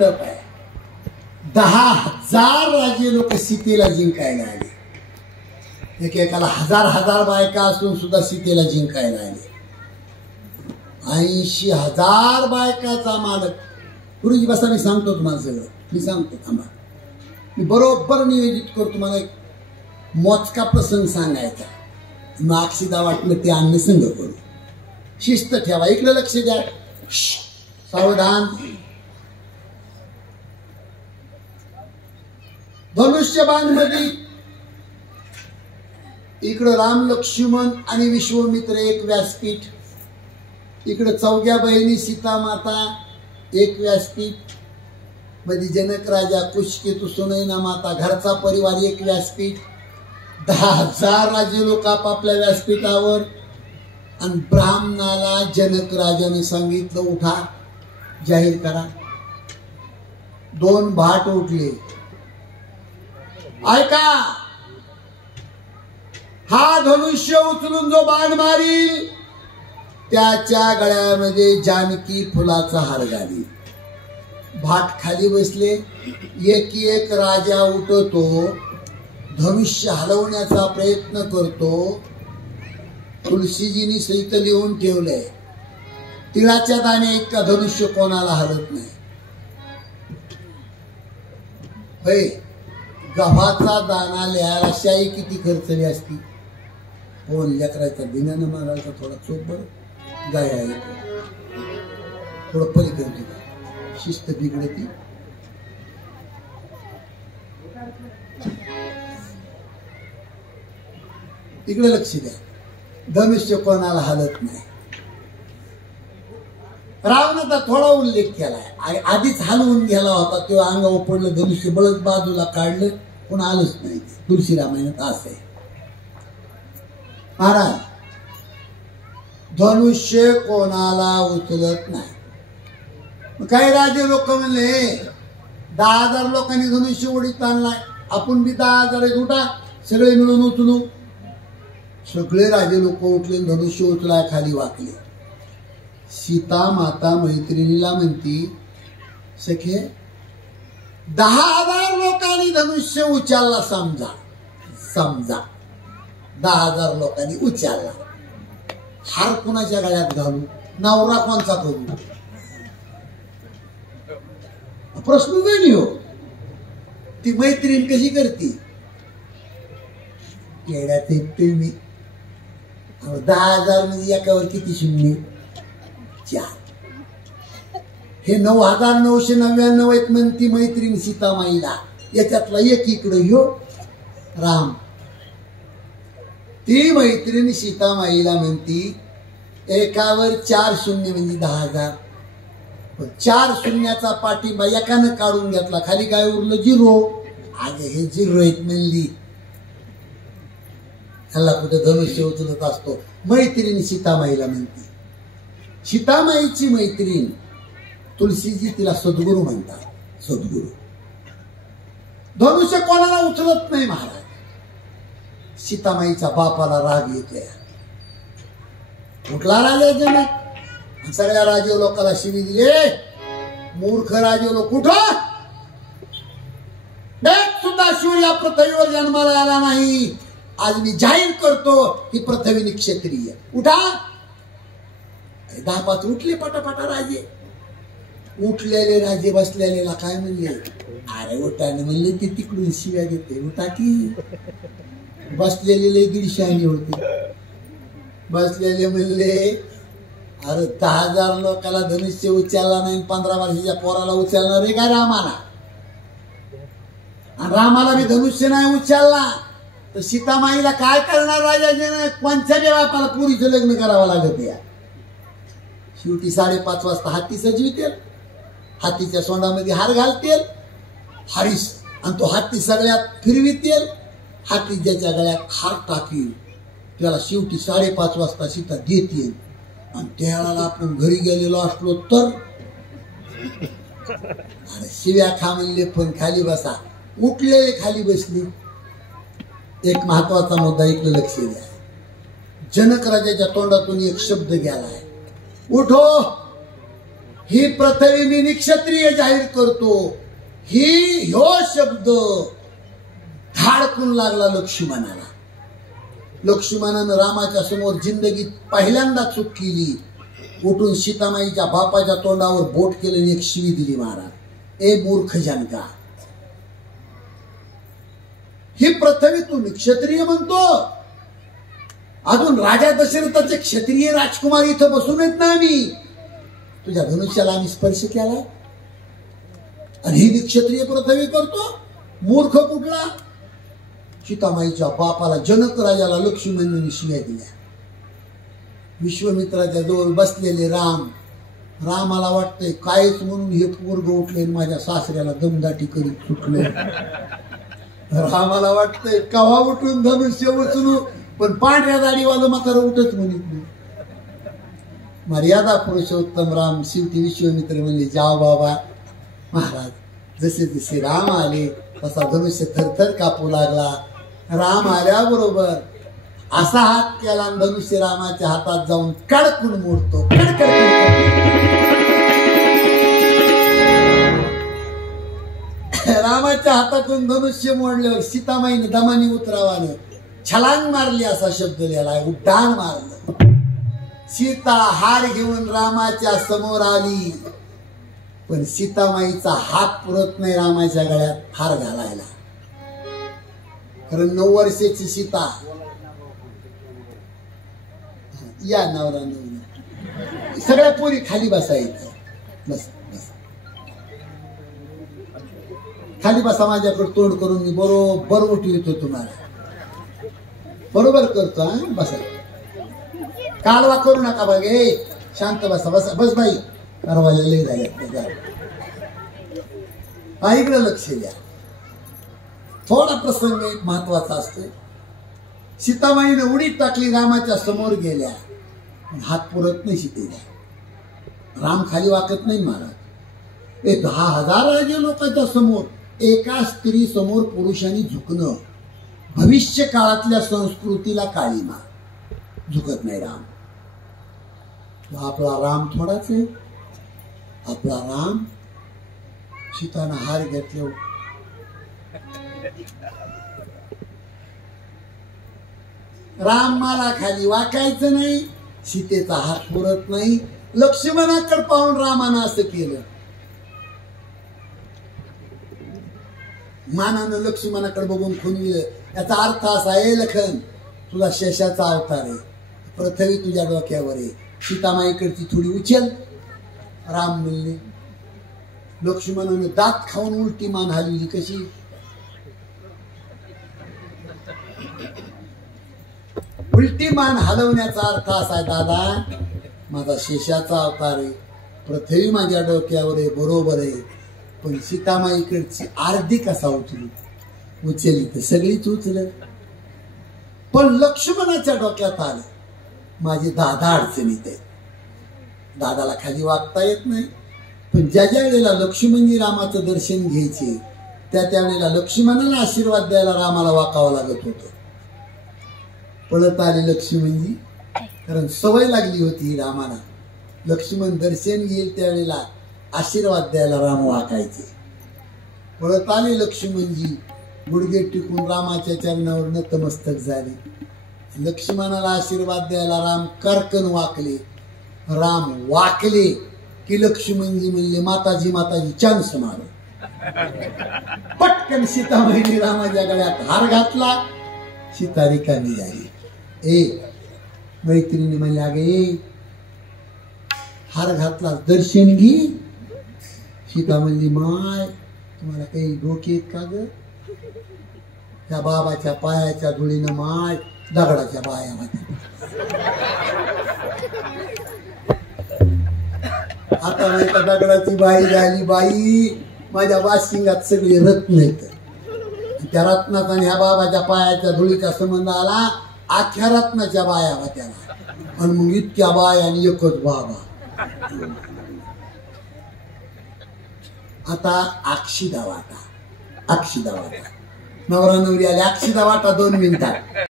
मंडप आहे. 10,000 राजे लोक सीतेला जिंकायला आले. एकेकाला 1000 बायका असून सुद्धा सीतेला जिंकायला आले. 80,000 बायकाचा मालक. गुरुजी बसा, मी सांगतो तुम्हाला सगळं. मी सांगतो, थांबा, मी बरोबर नियोजित करतो. मला एक मोजका प्रसंग सांगायचा. मग अक्षिदा वाटलं ते अन्य संघ करू. शिस्त ठेवा, इकडे लक्ष द्या, सावधान. धनुष्यबाण मध्ये इकडं राम लक्ष्मण आणि विश्वामित्र एक व्यासपीठ, इकडं चौघ्या बहिणी सीता माता एक व्यासपीठ, मध्ये जनक राजा कुशकेतू सुनैना माता घरचा परिवार एक व्यासपीठ. 10,000 राजे लोक आपापल्या व्यासपीठावर. आणि ब्राह्मणाला जनक राजाने सांगितलं, उठा, जाहीर करा. 2 भाट उठले. ऐका, हा धनुष्य उचलून जो बाण मारील त्याच्या गळ्यामध्ये जानकी फुलाचा हार घालील. भाट खाली बसले. एक एक राजा उठतो, धनुष्य हलवण्याचा प्रयत्न करतो. तुलसीजींनी सहित लिहून ठेवलंय, तिळाच्या दाणे इतका धनुष्य कोणाला हलत नाही. होय, गव्हाचा दाना लिहायला शाई किती खर्चली असती. कोण लेकरायचा दिनानं मारायचा थोडा चोप बरं गाय आहे, थोडं पलीकडे शिस्त बिघडती. इकडे लक्ष द्या, धनुष्य कोणाला हलत नाही. रावणाचा थोडा उल्लेख केलाय, आधीच हलवून गेला होता, तेव्हा अंगावर पडलं, धनुष्य बळच बाजूला काढलं, कोण आलंच नाही. तुलसी रामायणात असं आहे. महाराज, धनुष्य कोणाला उचलत नाही. काही राजे लोक म्हणले 10,000 लोकांनी धनुष्य उडीत आणलाय, आपण बी 10,000 उठा, सगळे मिळून उचलू. सगळे राजे लोक उठले, धनुष्य उचलाय खाली वाकले. सीता माता मैत्रिणीला म्हणती, सखे 10,000 लोकांनी धनुष्य उचलला, समजा 10,000 लोकांनी उचलला, हार कुणाच्या गळ्यात घालू, नवरा कोणचा करू? प्रश्न नाही हो. ती मैत्रीण कशी करते, येड्यात एकटे मी. 10,000 म्हणजे एकावर किती शून्य? 4. हे 9,999 आहेत म्हणती मैत्रीण सीतामाईला. याच्यातला एक इकडं ह्यो राम. ती मैत्रीण सीतामाईला म्हणती, एकावर 4 शून्य म्हणजे 10,000. 4 शून्याचा पाठिंबा एकानं काढून घेतला, खाली काय उरलं? 0. आज हे 0 आहेत म्हणली. ह्याला कुठे धनुष्य उचलत असतो. मैत्रीण सीतामाईला म्हणते. सीतामाईची मैत्रीण तुलसीजी तिला सद्गुरू म्हणतात. सद्गुरू. धनुष्य कोणाला उचलत नाही महाराज. सीतामाईचा बापाला राग येतोय. कुठला राजा जनक? सगळ्या राजे लोकांना शिवी दिले. मूर्ख राजे लोक, कुठं एक सुद्धा शिव या पृथ्वीवर जन्माला आला नाही. आज मी जाहीर करतो की पृथ्वी क्षत्रिय. उठा. 10-5 उठले पटापटा राजे. उठलेले राजे बसलेलेला काय म्हणले? अरे उठाने म्हणले ते तिकडून शिव्या देते. उठा की. बसलेले 150 होते. बसलेले म्हणले, अरे 10,000 लोकांना धनुष्य उचलला नाही, 15 वर्षाच्या पोराला उचलणार आहे का रामाला? आणि रामाला मी धनुष्य नाही उचलला तर सीतामाईला काय करणार राजा जनक? कोणत्या बापाला पुरीचं लग्न करावं लागत या. शेवटी 5:30 वाजता हाती सजवितील, हातीच्या सोंडामध्ये हार घालतील, हारीस, आणि तो हाती सगळ्यात फिरवितील. हाती ज्याच्या गळ्यात हार टाकील त्याला शेवटी 5:30 वाजता सीता देतील. आणि त्याला आपण घरी गेलेलो असलो तर अरे शिव्या खा म्हणले, पण खाली बसा. उठले खाली बसली. एक महत्वाचा मुद्दा इकडे लक्ष द्या. जनक राजाच्या तोंडातून एक शब्द गेलाय, उठो. ही पृथ्वी मी निक्षत्रिय जाहीर करतो. ह्यो शब्द धाडकून लागला लक्ष्मणाला. लक्ष्मणानं रामाच्या समोर जिंदगीत पहिल्यांदा चूक केली. उठून सीतामाईच्या बापाच्या तोंडावर बोट केलं आणि एक शिवी दिली. महाराज, ए मूर्ख जनका, ही पृथ्वी तू क्षत्रिय म्हणतो? अजून राजा दशरथाचे क्षत्रिय राजकुमार इथं बसून येत ना. आम्ही तुझ्या धनुष्याला आम्ही स्पर्श केला आणि ही निक्षत्रिय पृथ्वी करतो? मूर्ख कुठला? सीतामाईच्या बापाला, जनक राजाला लक्ष्मणाने शिव्या दिल्या. विश्वामित्राच्या जवळ बसलेले रामाला वाटतंय कायच म्हणून हे पोरग उठले माझ्या सासऱ्याला दमदाटी करीत सुटले. रामाला वाटतंय कवा उठून धनुष्य उचलू, पण पांढऱ्या दाढीवालं मात्र उठत म्हणत नाही. मर्यादा पुरुषोत्तम राम शेवटी विश्वामित्र म्हणले, जाओ बाबा. महाराज, जसे जसे राम आले तसा धनुष्य थरथर कापू लागला. राम आल्याबरोबर असा हात केला, धनुष्य रामाच्या हातात जाऊन कडकून मोडतो. रामाच्या हातातून धनुष्य मोडल्यावर सीतामाईने दमानी उतरावानं छलांग मारली असा शब्द लिहिला, उड्डाण मारलं. सीता हार घेऊन रामाच्या समोर आली, पण सीतामाईचा हात पुरत नाही रामाच्या गळ्यात हार घालायला. कारण 9 वर्षाची सीता. या नवरा नवरी सगळ्या पोरी खाली बसायचं. बस बस खाली बसा, माझ्याकडे तोंड करून मी बरोबर उठवितो तुम्हाला. बरोबर करतो. हा, बसा. कालवा करू नका बघे, शांत बसा. बसा बस बाई, कारवाल्या लय झाल्या. हा, इकडे लक्ष द्या. थोडा प्रसंग एक महत्वाचा असतो. सीतामाईने उडीत टाकली, रामाच्या समोर गेल्या, हात पुरत नाही सीतेला. राम खाली वाकत नाही. महाराज, 10,000 राजे लोकांच्या समोर एका स्त्री समोर पुरुषांनी झुकणं भविष्य काळातल्या संस्कृतीला काळीमा. झुकत नाही राम. आपला राम थोडाच आहे. आपला राम सीताना हार घेतले. राम मला खाली वाकायचं नाही, सीतेचा हात पुरत नाही. लक्ष्मणाकडे पाहून रामानं असं केलं. मानानं लक्ष्मणाकडे बघून खुनविलं. याचा अर्थ असा आहे, लखन तुझा शेषाचा अवतार आहे, पृथ्वी तुझ्या डोक्यावर आहे, सीतामाईकडची थोडी उचल. राम म्हणले. लक्ष्मणानं दात खाऊन उलटी मान हलवली. कशी? उलटी मान हलवण्याचा अर्थ असा आहे, दादा माझा शेषाचा अवतार आहे, पृथ्वी माझ्या डोक्यावर आहे, बरोबर आहे, पण सीतामाईकडची अर्धी कसा उचली तर सगळीच उचल. पण लक्ष्मणाच्या डोक्यात आलं, माझी दादा अडचणीत आहे. दादाला खाली वागता येत नाही. पण ज्या ज्या वेळेला लक्ष्मणजी रामाचं दर्शन घ्यायचे, त्या त्यावेळेला लक्ष्मणाला आशीर्वाद द्यायला रामाला वाकावं लागत होतं. पळत आले लक्ष्मणजी, कारण सवय लागली होती रामाला. लक्ष्मण दर्शन घेईल त्यावेळेला आशीर्वाद द्यायला राम वाकायचे. पळत आले लक्ष्मणजी, गुडघे टिकून रामाच्या चरणावर नतमस्तक झाले. लक्ष्मणाला आशीर्वाद द्यायला राम करकन वाकले. राम वाकले की लक्ष्मणजी म्हणले, माताजी माताजी चान्स मारो. पटकन सीतामाईने रामाच्या गळ्यात हार घातला. सीता रिकामी झाली. मैत्रिणी म्हणले, अगे हार घातला, दर्शन घे. सीता म्हणली, माय तुम्हाला काही डोके आहेत का ग? त्या बाबाच्या पायाच्या धुळीनं माय दगडाच्या बाया होत्या. आता नाही का दगडाची बाई झाली बाई. माझ्या वाशिंगात सगळे रत्न आहेत. त्या रत्नाचा आणि ह्या बाबाच्या पायाच्या धुळीचा संबंध आला. अख्ख्या रत्नाच्या बाया होत्या आणि मग इतक्या बाया आणि एकच बाबा. आता अक्षिदा वाटा. नवरा नवरी आले, अक्षिदा वाटा 2 मिनिटात.